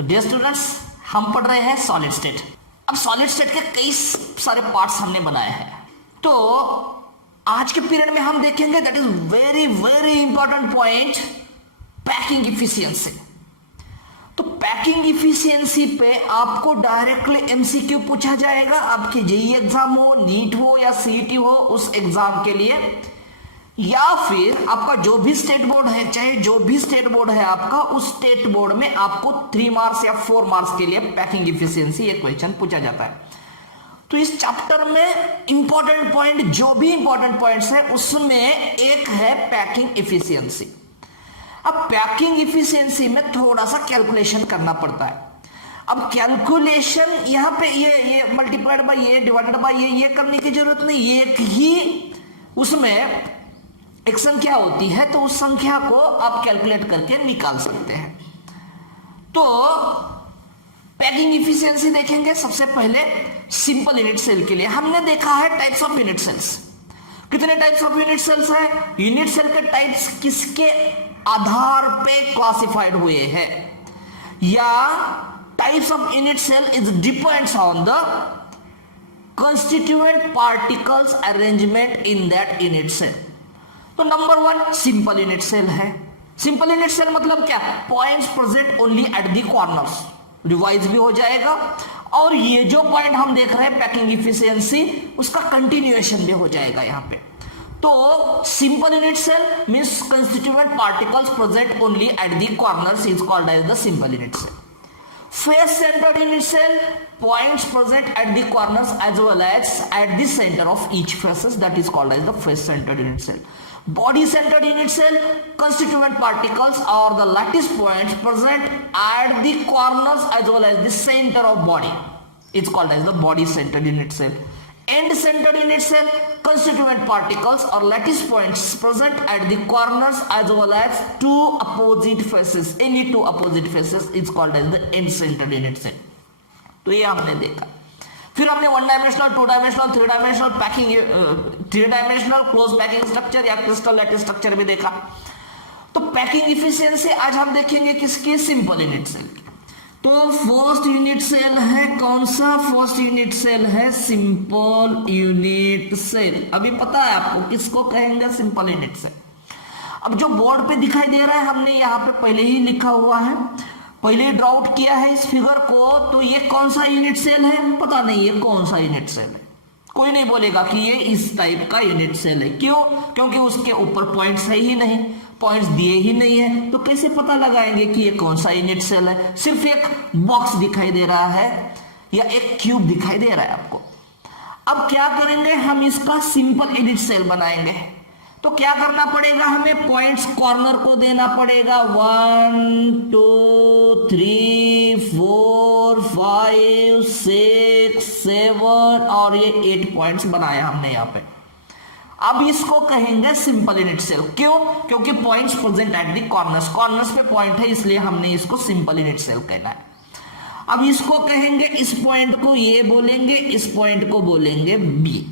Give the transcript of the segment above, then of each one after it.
तो dear students, हम पढ़ रहे हैं सॉलिड स्टेट। अब सॉलिड स्टेट के कई सारे पार्ट्स हमने बनाए हैं, तो आज के पीरियड में हम देखेंगे that is very very important point, packing efficiency. तो पैकिंग इफिशियंसी पे आपको डायरेक्टली एमसीक्यू पूछा जाएगा, आपके जेईई एग्जाम हो, नीट हो या सीईटी हो, उस एग्जाम के लिए, या फिर आपका जो भी स्टेट बोर्ड है, चाहे जो भी स्टेट बोर्ड है आपका, उस स्टेट बोर्ड में आपको 3 मार्क्स या 4 मार्क्स के लिए पैकिंग इफिशियंसी ये क्वेश्चन पूछा जाता है। तो इस चैप्टर में इंपॉर्टेंट पॉइंट, जो भी इंपॉर्टेंट पॉइंट्स है उसमें एक है पैकिंग इफिशियंसी। अब पैकिंग इफिशियंसी में थोड़ा सा कैलकुलेशन करना पड़ता है। अब कैलकुलेशन यहाँ पे ये मल्टीप्लाइड बाय ये डिवाइडेड बाय ये करने की जरूरत नहीं, एक ही उसमें एक संख्या होती है, तो उस संख्या को आप कैलकुलेट करके निकाल सकते हैं। तो पैकिंग इफिशियंसी देखेंगे। सबसे पहले सिंपल यूनिट सेल के लिए हमने देखा है टाइप्स ऑफ यूनिट सेल्स। कितने टाइप्स ऑफ यूनिट सेल्स है? यूनिट सेल के टाइप्स किसके आधार पे क्लासिफाइड हुए हैं, या types of unit cell is depends on the constituent particles arrangement in that unit cell. तो नंबर 1 सिंपल यूनिट सेल है। सिंपल यूनिट सेल मतलब क्या? Points present only at the corners. Revise भी हो जाएगा, और ये जो पॉइंट हम देख रहे हैं पैकिंग इफिशियंसी, उसका कंटिन्यूएशन भी हो जाएगा यहाँ पे। तो simple unit cell means constituent particles present only at the corners is called as the simple unit cell. Face centred unit cell, points present at the corners as well as at the center of each faces, that is called as the face centered unit cell. Body centered unit cell, constituent particles or the lattice points present at the corners as well as the center of body, it's called as the body centered unit cell. End centered unit cell, constituent particles or lattice points present at the corners as well as two opposite faces, any two opposite faces, it's called as the end centered unit cell. तो ये हमने देखा। फिर हमने 1 dimensional, 2 dimensional, 3 dimensional packing, 3 dimensional close packing structure या crystal lattice structure भी देखा। तो पैकिंग इफिशियंसी आज हम देखेंगे किसके? सिंपल यूनिट सेल की। तो फर्स्ट यूनिट सेल है कौन सा? फर्स्ट यूनिट सेल है सिंपल यूनिट सेल। अभी पता है आपको किसको कहेंगे सिंपल यूनिट सेल। अब जो बोर्ड पे दिखाई दे रहा है, हमने यहाँ पे पहले ही लिखा हुआ है, पहले ड्रॉ आउट किया है इस फिगर को। तो ये कौन सा यूनिट सेल है? पता नहीं ये कौन सा यूनिट सेल है। कोई नहीं बोलेगा कि ये इस टाइप का यूनिट सेल है। क्यों? क्योंकि उसके ऊपर पॉइंट्स है ही नहीं, पॉइंट्स दिए ही नहीं है, तो कैसे पता लगाएंगे कि ये कौन सा यूनिट सेल है? सिर्फ एक बॉक्स दिखाई दे रहा है या एक क्यूब दिखाई दे रहा है आपको। अब क्या करेंगे? हम इसका सिंपल यूनिट सेल बनाएंगे। तो क्या करना पड़ेगा? हमें पॉइंट्स कॉर्नर को देना पड़ेगा 1 2 3 4 5 6 7 और ये 8 पॉइंट्स बनाया हमने यहाँ पे। अब इसको कहेंगे सिंपल यूनिट सेल। क्यों? क्योंकि points present at the corners, corners पे पॉइंट है, इसलिए हमने इसको सिंपल यूनिट सेल कहना है। अब इसको कहेंगे, इस पॉइंट को ये बोलेंगे, इस पॉइंट को बोलेंगे बी।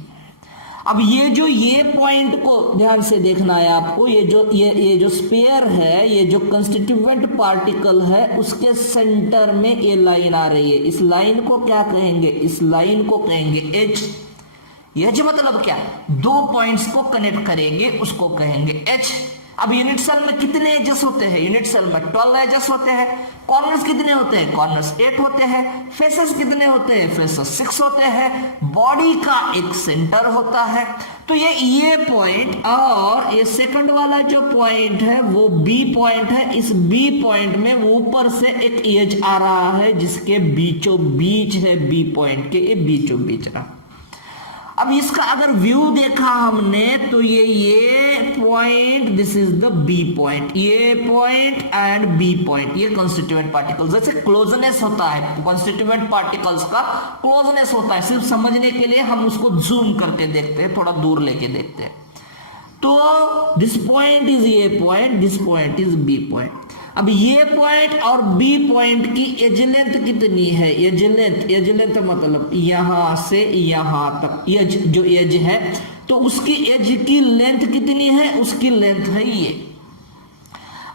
अब ये पॉइंट को ध्यान से देखना है आपको। ये जो स्फीयर है, ये जो कंस्टिट्यूएंट पार्टिकल है, उसके सेंटर में ये लाइन आ रही है। इस लाइन को क्या कहेंगे? इस लाइन को कहेंगे एच। एच मतलब क्या? 2 पॉइंट्स को कनेक्ट करेंगे, उसको कहेंगे एच। अब यूनिट सेल में कितने एजेस होते हैं? यूनिट सेल में 12 एजेस होते हैं। कॉर्नर्स कितने होते हैं? कॉर्नर्स 8 होते हैं। फेसेस कितने होते हैं? फेसेस 6 होते हैं। बॉडी का एक सेंटर होता है। तो ये पॉइंट और ये सेकंड वाला जो पॉइंट है वो बी पॉइंट है। इस बी पॉइंट में ऊपर से एक एज आ रहा है जिसके बीचों बीच है, बी पॉइंट के ये बीचों बीच रहा। अब इसका अगर व्यू देखा हमने तो ये point, this is the B point, ये पॉइंट एंड बी पॉइंट, ये कंस्टिट्यूएंट पार्टिकल्स। जैसे क्लोजनेस होता है, कंस्टिट्यूएंट पार्टिकल्स का क्लोजनेस होता है, सिर्फ समझने के लिए हम उसको जूम करके देखते हैं, थोड़ा दूर लेके देखते हैं। तो this point is A point, this point is B point. अब ये पॉइंट और बी पॉइंट की एज लेंथ कितनी है? एज लेंथ मतलब यहां से यहां तक एज, जो एज है तो उसकी एज की लेंथ कितनी है? उसकी लेंथ है ये।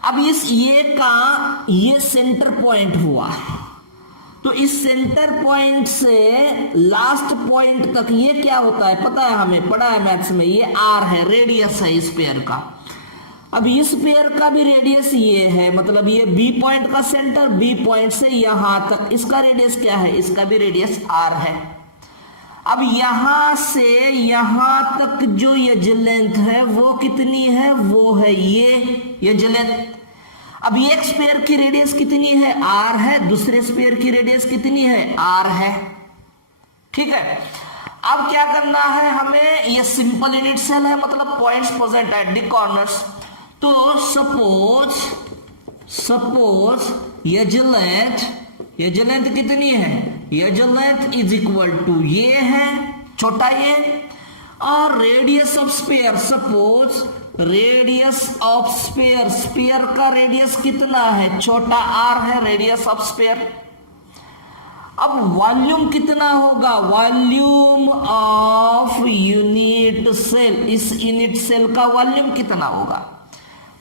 अब इस ये का ये सेंटर पॉइंट हुआ, तो इस सेंटर पॉइंट से लास्ट पॉइंट तक ये क्या होता है पता है, हमें पढ़ा है मैथ्स में, ये आर है, रेडियस है इस पेयर का। अब इस पेयर का भी रेडियस ये है, मतलब ये बी पॉइंट का सेंटर, बी पॉइंट से यहां तक इसका रेडियस क्या है, इसका भी रेडियस आर है। अब यहां से यहां तक जो एज लेंथ है वो कितनी है, वो है ये एज लेंथ। अब एक स्पेयर की रेडियस कितनी है, आर है, दूसरे स्पेयर की रेडियस कितनी है, आर है, ठीक है। अब क्या करना है हमें, ये सिंपल यूनिट सेल है, मतलब points present at the corners. तो सपोज एज लेंथ कितनी है, edge length is equal to ये है छोटा ये, और radius of sphere, suppose radius of sphere, sphere का रेडियस कितना है, छोटा आर है रेडियस ऑफ स्पेयर। अब वॉल्यूम कितना होगा, वॉल्यूम ऑफ यूनिट सेल, इस यूनिट सेल का वॉल्यूम कितना होगा।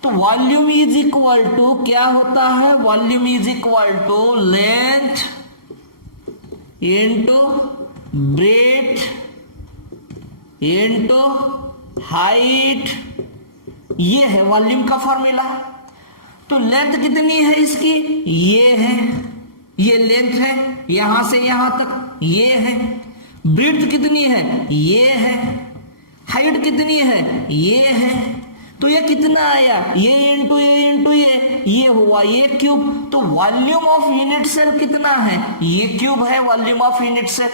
तो वॉल्यूम इज इक्वल टू क्या होता है, volume is equal to length into breadth into height, ये है वॉल्यूम का फॉर्मूला। तो लेंथ कितनी है इसकी, ये है, ये लेंथ है यहां से यहां तक, ये है। ब्रेड्थ कितनी है, ये है। हाइट कितनी है, ये है। तो ये कितना आया, ये इंटू ये हुआ ये क्यूब। तो वॉल्यूम ऑफ यूनिट सेल कितना है, ये क्यूब है वॉल्यूम ऑफ यूनिट सेल।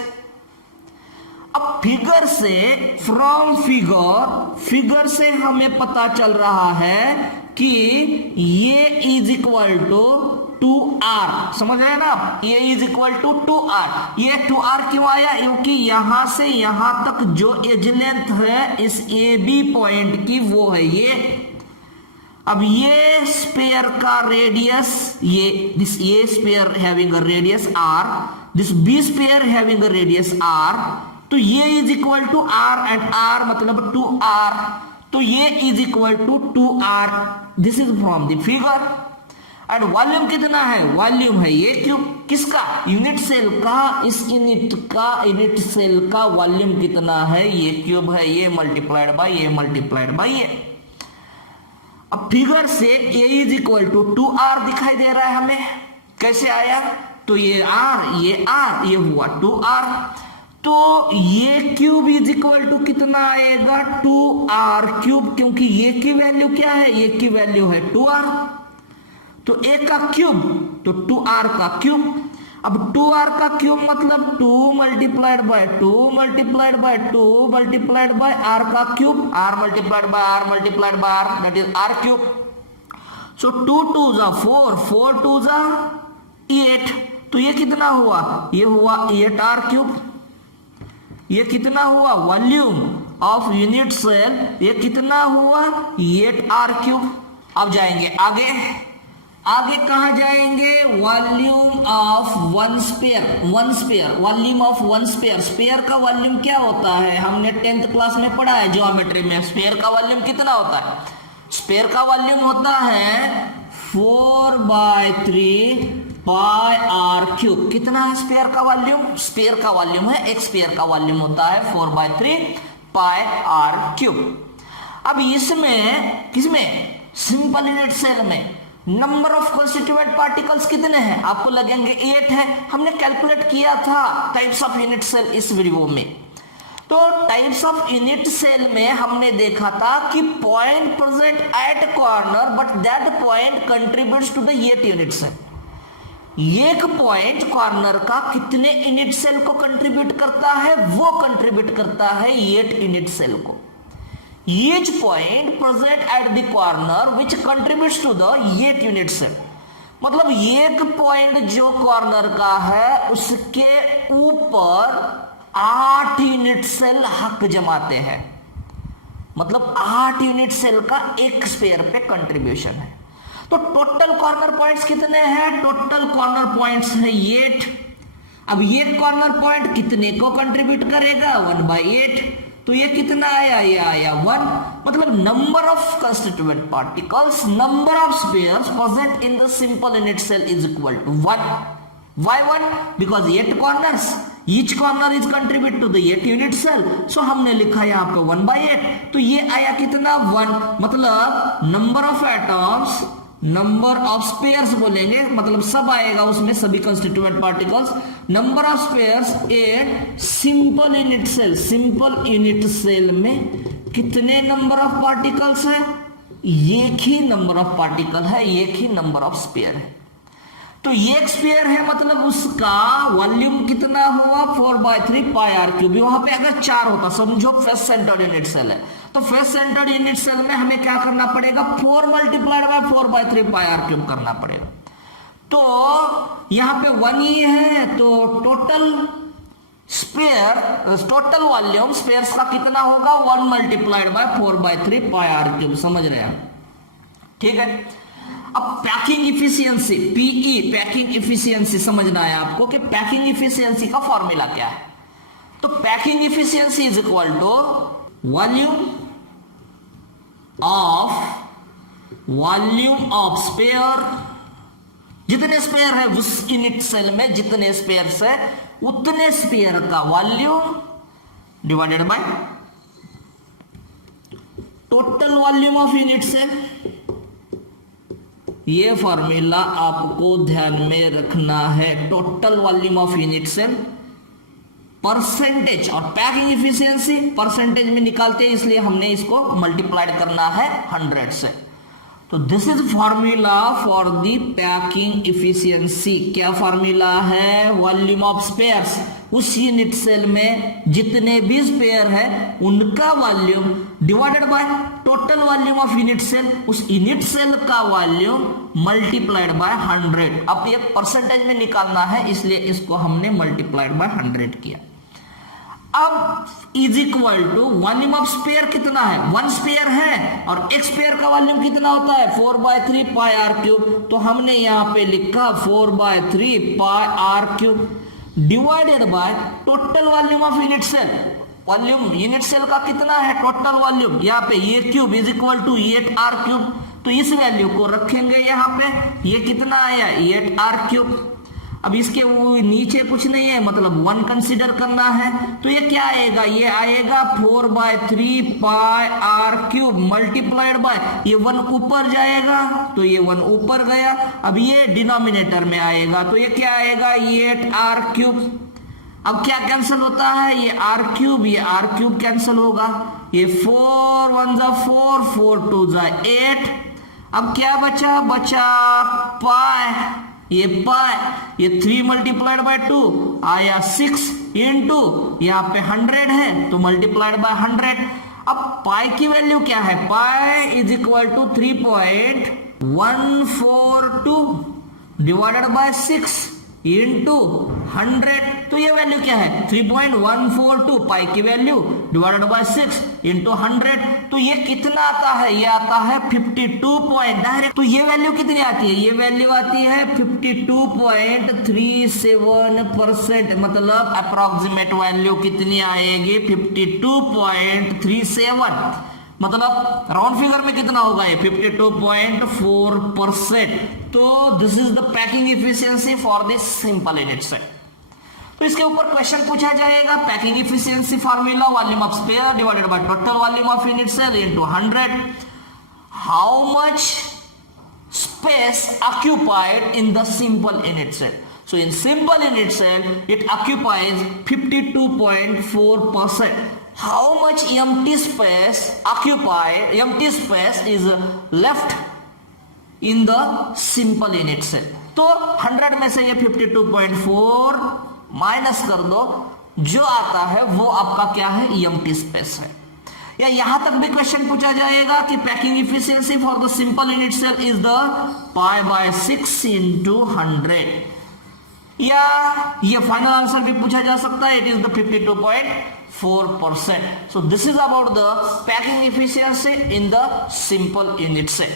अब फिगर से, फ्रॉम फिगर से हमें पता चल रहा है कि ये इज इक्वल टू 2r, समझ आया ना, ये इज इक्वल टू 2r। ये 2r क्यों आया, क्योंकि यहां से यहां तक जो एज लेंथ है इस ए बी पॉइंट की वो है ये। अब ये स्पेयर का रेडियस, ये sphere having a radius r, this B sphere having a radius r, तो ये is equal to r and r मतलब 2r। तो ये is equal to 2r, this is from the figure. And volume कितना है, volume है ये cube, किसका, यूनिट सेल का। इस यूनिट सेल का वॉल्यूम कितना है, ये क्यूब है, ये मल्टीप्लाइड बाय ये मल्टीप्लाइड बाय ये। अब फिगर से a is equal to 2r दिखाई दे रहा है हमें, कैसे आया, तो ये r ये हुआ 2r। तो ये क्यूब इज इक्वल टू कितना आएगा, 2r क्यूब, क्योंकि ये की वैल्यू क्या है, ये की वैल्यू है 2r। तो a का क्यूब तो 2r का क्यूब। अब 2r का क्यूब मतलब 2 multiplied by 2 multiplied by 2 multiplied by r का cube, r multiplied by r multiplied by r, that is r cube. So 2 2 जा 4, 4 2 जा 8, तो ये कितना हुआ, ये हुआ 8r क्यूब। ये कितना हुआ, वॉल्यूम ऑफ यूनिट सेल, ये कितना हुआ, 8r क्यूब। अब जाएंगे आगे, आगे कहां जाएंगे, volume of one sphere, volume of one sphere. Sphere का वॉल्यूम क्या होता है, हमने 10th क्लास में पढ़ा है ज्योमेट्री में। स्पेयर का वॉल्यूम कितना होता है, स्पेयर का वॉल्यूम होता है 4/3 पाई r क्यूब। कितना है स्पेयर का वॉल्यूम, स्पेयर का वॉल्यूम है, एक स्पेयर का वॉल्यूम होता है 4/3 पाई r क्यूब। अब इसमें किसमें, सिंपल यूनिट सेल में नंबर ऑफ कंस्टिट्यूएंट पार्टिकल्स कितने हैं, आपको लगेंगे 8 है। हमने कैलकुलेट किया था टाइप्स ऑफ यूनिट सेल इस वीडियो में। तो टाइप्स ऑफ यूनिट सेल में हमने देखा था कि point present at corner but that point contributes to the 8 unit cell. एक पॉइंट कॉर्नर का कितने यूनिट सेल को कंट्रीब्यूट करता है, वो कंट्रीब्यूट करता है 8 यूनिट सेल को। Each point present at the corner which contributes to the 8 unit cell। मतलब एक पॉइंट जो कॉर्नर का है उसके ऊपर 8 यूनिट सेल हक जमाते हैं, मतलब 8 यूनिट सेल का एक स्पेयर पे कंट्रीब्यूशन है। तो टोटल कॉर्नर पॉइंट्स कितने हैं, टोटल कॉर्नर पॉइंट्स है 8। अब ये कॉर्नर पॉइंट कितने को कंट्रीब्यूट करेगा, 1/8। तो ये कितना आया, ये आया 1। मतलब number of constituent particles, number of spheres present in the simple unit cell is equal to 1। Why 1? Because 8 corners, each corner is contribute to the 8 unit cell. So हमने लिखा यहाँ पे 1/8, तो ये आया कितना 1, मतलब number of atoms, number of spheres बोलेंगे, मतलब सब आएगा उसमें, सभी constituent particles, number of spheres a simple unit cell. Simple unit cell में कितने नंबर ऑफ पार्टिकल्स है? एक ही नंबर ऑफ पार्टिकल है, एक ही नंबर ऑफ स्पेयर है। तो एक स्पेयर है मतलब उसका वॉल्यूम कितना हुआ 4/3 पाई आर क्यूब। वहां पे अगर 4 होता, समझो फेस सेंटर्ड यूनिट सेल है, तो फेस सेंटर्ड यूनिट सेल में हमें क्या करना पड़ेगा? 4 multiplied by 4/3 pi r cube करना पड़ेगा। तो यहां पे 1 ही है, तो total sphere, total volume spheres का कितना होगा? 1 multiplied by 4/3 pi r cube. समझ रहे हैं? ठीक है। अब packing efficiency, PE, packing efficiency समझना है आपको कि पैकिंग इफिशियंसी का फॉर्मूला क्या है। तो packing efficiency is equal to volume of sphere, जितने स्पेयर है उस यूनिट सेल में, जितने स्पेयर है उतने स्पेयर का volume divided by total volume of unit cell. ये फॉर्मूला आपको ध्यान में रखना है। Total volume of unit cell, percentage और पैकिंग इफिशियंसी परसेंटेज में निकालते हैं, इसलिए हमने इसको मल्टीप्लाइड करना है 100 से। तो this is formula for the packing efficiency. क्या फॉर्मूला है? वॉल्यूम ऑफ स्पेयर्स, उस यूनिट सेल में जितने भी स्पेयर है उनका volume divided by total volume of unit cell, उस यूनिट सेल का वॉल्यूम मल्टीप्लाइड बाय 100। अब ये परसेंटेज में निकालना है, इसलिए इसको हमने मल्टीप्लाइड बाय 100 किया। अब is equal to volume of sphere कितना है? 1 स्पेयर है और एक स्पेयर का वॉल्यूम कितना होता है? 4/3 पाई आर क्यूब। तो हमने यहां पे लिखा 4/3 pi r cube divided by total volume of unit cell. Volume unit cell का कितना है? टोटल वॉल्यूम, यहाँ पे ये cube is equal to 8r cube. तो इस वैल्यू को रखेंगे यहाँ पे, ये कितना आया? 8r cube. अब इसके नीचे कुछ नहीं है, मतलब 1 कंसीडर करना है, तो ये क्या आएगा? ये आएगा 4/3 pi r cube multiplied by, ये 1 ऊपर जाएगा तो ये 1 ऊपर गया। अब ये डिनोमिनेटर में आएगा तो ये क्या आएगा? 8r cube. अब क्या कैंसिल होता है? ये r क्यूब, ये r क्यूब कैंसिल होगा, ये 4 1 जा 4, 4 2 जा 8। अब क्या बचा? पाई, ये पाई, ये 3 मल्टीप्लाइड बाय 2 आया 6 इंटू यहाँ पे 100 है तो मल्टीप्लाइड बाय 100। अब पाई की वैल्यू क्या है? Pi is equal to 3.142 divided by 6 into 100। तो ये वैल्यू क्या है? 3.142 पाई की वैल्यू डिवाइडेड बाय 6 इंटू 100। तो ये कितना आता है? ये आता है 52 पॉइंट डायरेक्ट। तो ये वैल्यू कितनी आती है? ये वैल्यू आती है 52.37%, मतलब अप्रोक्सीमेट वैल्यू कितनी आएगी? 52.37, मतलब राउंड फिगर में कितना होगा? ये 52.4%। तो this is the packing efficiency for this simple unit cell. तो इसके ऊपर क्वेश्चन पूछा जाएगा, packing efficiency formula volume of sphere divided by total volume of unit cell into 100, how much space occupied in the simple unit cell. So in simple unit cell it occupies 52.4%. How much empty space is left in the simple unit cell? तो 100 में से ये 52.4 minus कर दो, जो आता है वो आपका क्या है? empty space है। या यहां तक भी क्वेश्चन पूछा जाएगा कि packing efficiency for the simple unit cell is the π/6 into 100, या ये फाइनल आंसर भी पूछा जा सकता है, it is the 52.4%. So this is about the packing efficiency in the simple unit cell.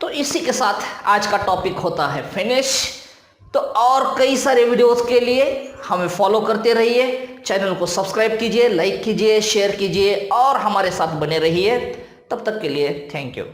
तो इसी के साथ आज का टॉपिक होता है फिनिश. तो और कई सारे वीडियोस के लिए हमें फॉलो करते रहिए, चैनल को सब्सक्राइब कीजिए, लाइक कीजिए, शेयर कीजिए और हमारे साथ बने रहिए. तब तक के लिए थैंक यू.